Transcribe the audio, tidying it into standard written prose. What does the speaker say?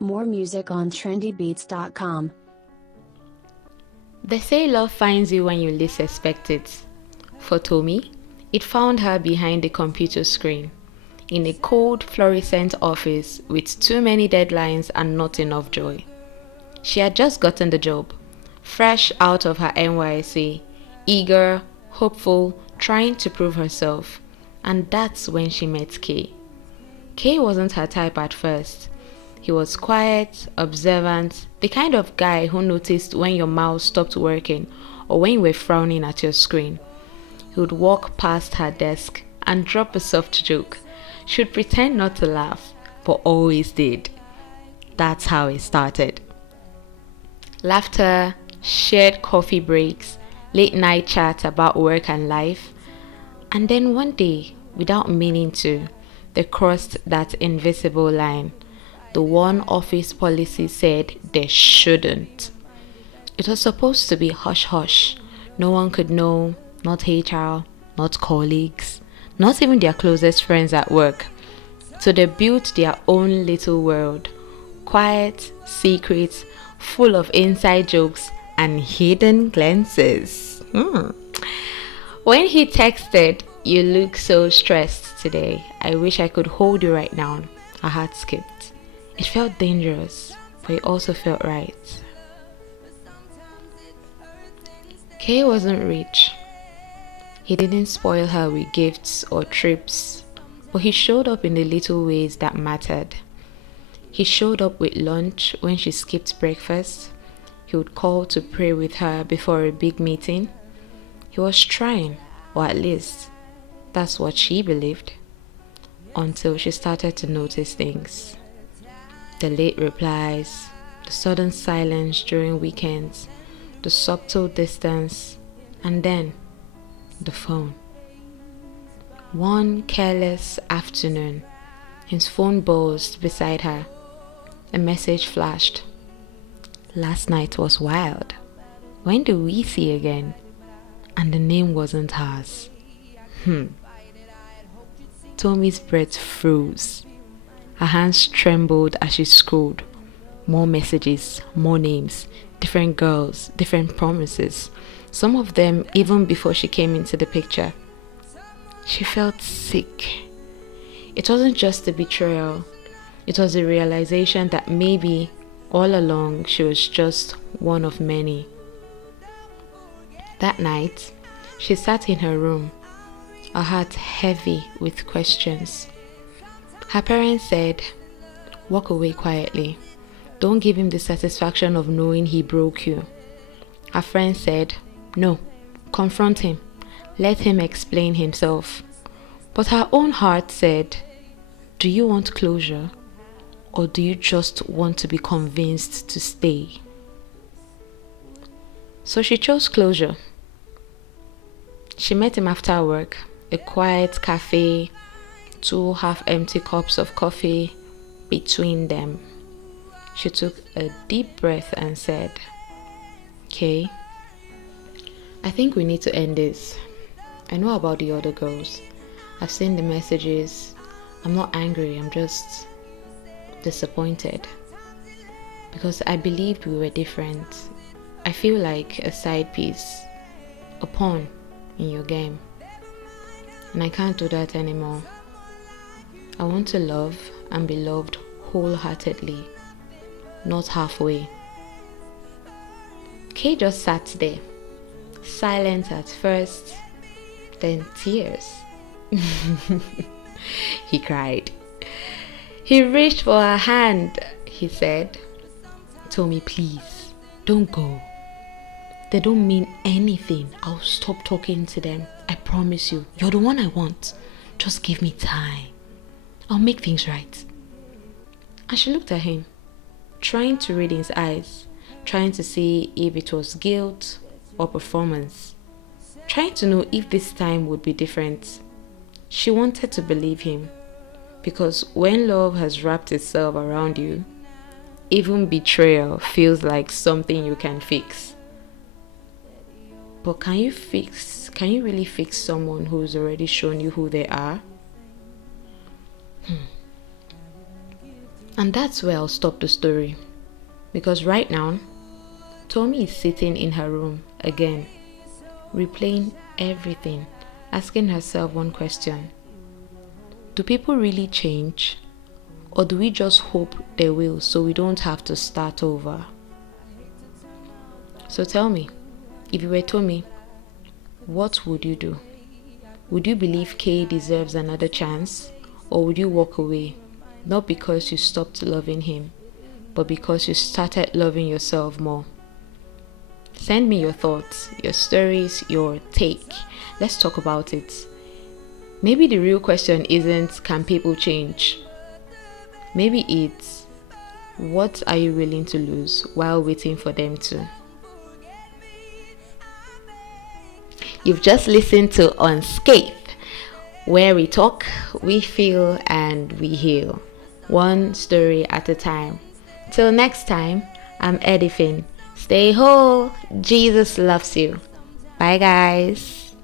More music on trendybeats.com. They say love finds you when you least expect it. For Tommy, it found her behind the computer screen, in a cold, fluorescent office with too many deadlines and not enough joy. She had just gotten the job, fresh out of her NYSC, eager, hopeful, trying to prove herself. And that's when she met Kay. Kay wasn't her type at first. He was quiet, observant, the kind of guy who noticed when your mouse stopped working or when you were frowning at your screen. He would walk past her desk and drop a soft joke. She would pretend not to laugh, but always did. That's how it started. Laughter, shared coffee breaks, late night chat about work and life. And then one day, without meaning to, they crossed that invisible line. The one office policy said they shouldn't. It was supposed to be hush-hush. No one could know, not HR, not colleagues, not even their closest friends at work. So they built their own little world. Quiet, secret, full of inside jokes and hidden glances. When he texted, "You look so stressed today. I wish I could hold you right now," her heart skipped. It felt dangerous, but it also felt right. Kay wasn't rich. He didn't spoil her with gifts or trips, but he showed up in the little ways that mattered. He showed up with lunch when she skipped breakfast. He would call to pray with her before a big meeting. He was trying, or at least that's what she believed, until she started to notice things. The late replies, the sudden silence during weekends, the subtle distance, and then the phone. One careless afternoon, his phone buzzed beside her. A message flashed. "Last night was wild. When do we see again?" And the name wasn't hers. Tommy's breath froze. Her hands trembled as she scrolled. More messages, more names, different girls, different promises. Some of them even before she came into the picture. She felt sick. It wasn't just a betrayal. It was a realization that maybe all along she was just one of many. That night, she sat in her room, her heart heavy with questions. Her parents said, "Walk away quietly. Don't give him the satisfaction of knowing he broke you." Her friends said, "No, confront him. Let him explain himself." But her own heart said, "Do you want closure? Or do you just want to be convinced to stay?" So she chose closure. She met him after work, a quiet cafe, 2 half-empty cups of coffee between them. She took a deep breath and said, "Kay, I think we need to end this. I know about the other girls. I've seen the messages. I'm not angry, I'm just disappointed. Because I believed we were different. I feel like a side piece, a pawn in your game. And I can't do that anymore. I want to love and be loved wholeheartedly, not halfway." Kay just sat there, silent at first, then tears. He cried. He reached for her hand. He said, "Tommy, please, don't go. They don't mean anything. I'll stop talking to them. I promise you. You're the one I want. Just give me time. I'll make things right." And she looked at him, trying to read in his eyes, trying to see if it was guilt or performance, trying to know if this time would be different. She wanted to believe him, because when love has wrapped itself around you, even betrayal feels like something you can fix. But can you really fix someone who's already shown you who they are? And that's where I'll stop the story. Because right now, Tommy is sitting in her room again, replaying everything, asking herself one question. Do people really change? Or do we just hope they will so we don't have to start over? So tell me, if you were Tommy, what would you do? Would you believe Kay deserves another chance? Or would you walk away? Not because you stopped loving him, but because you started loving yourself more. Send me your thoughts, your stories, your take. Let's talk about it. Maybe the real question isn't, can people change? Maybe it's, what are you willing to lose while waiting for them to? You've just listened to Unscathed, where we talk, we feel, and we heal. One story at a time. Till next time, I'm Edifin. Stay whole. Jesus loves you. Bye, guys.